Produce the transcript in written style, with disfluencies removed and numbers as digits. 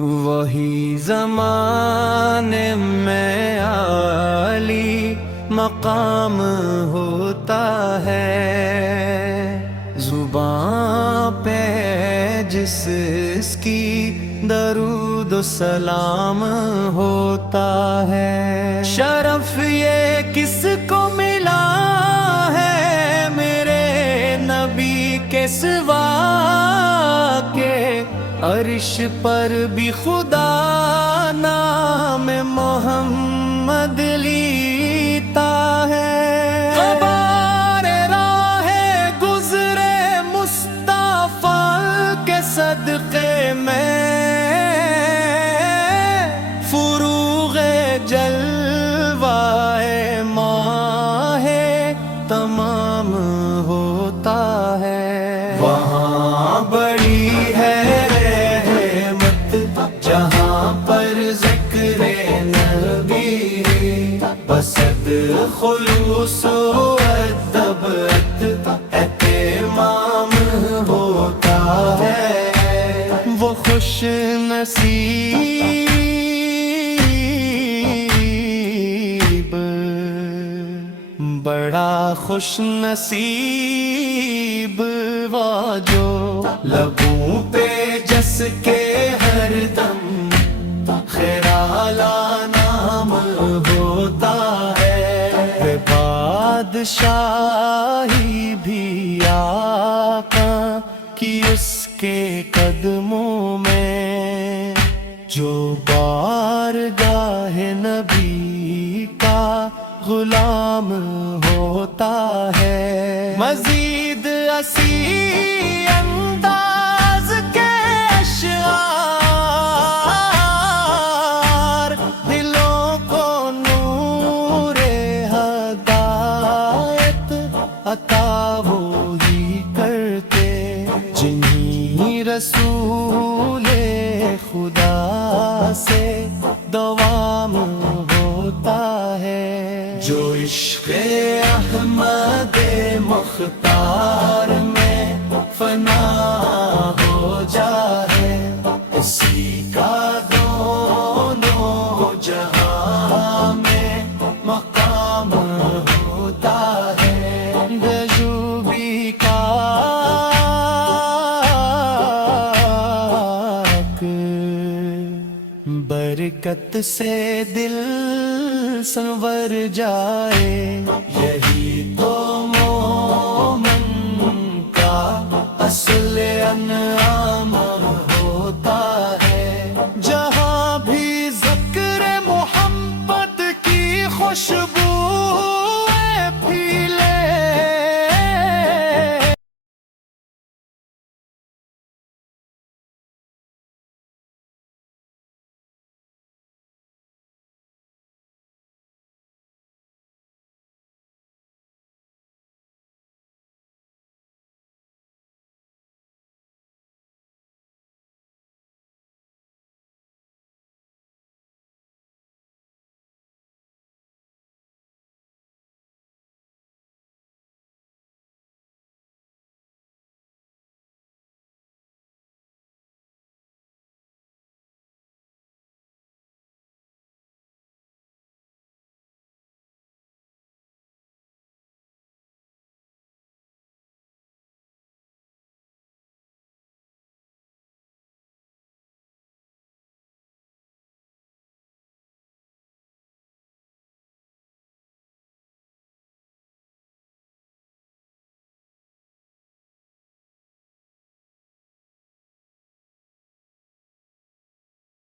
وہی زمانے میں عالی مقام ہوتا ہے، زباں پہ جس کی درود و سلام ہوتا ہے۔ شرف یہ کس کو ملا ہے میرے نبی کے سوا کے، عرش پر بھی خدا نام محمد لیتا ہے۔ غبار راہ گزرے مصطفیٰ کے صدقے میں، فروغ جلوائے ماہ تمام ہوتا ہے۔ وہاں بڑی ہے جہاں پر ذکر نبی، بسط خلوص و ادب اہتمام ہوتا ہے۔ وہ خوش نصیب، بڑا خوش نصیب وہ جو لبوں پہ جس کے ہر دم خیرالا نام ہوتا ہے۔ بادشاہی بھی آقا کی اس کے قدموں میں، جو بارگاہ نبی کا غلام ہوتا ہے۔ مزید اسی انداز کے اشعار دلوں کو نور ہدایت عطا وہی کرتے، جنہی رسول خدا سے دوام ہوتا ہے۔ جو عشق احمد مختار میں فنا ہو جائے، اسی کا دونوں جہاں میں مقام ہوتا ہے۔ دجوبی کا برکت سے دل سنور جائے، یہی تو مومن کا اصل انعام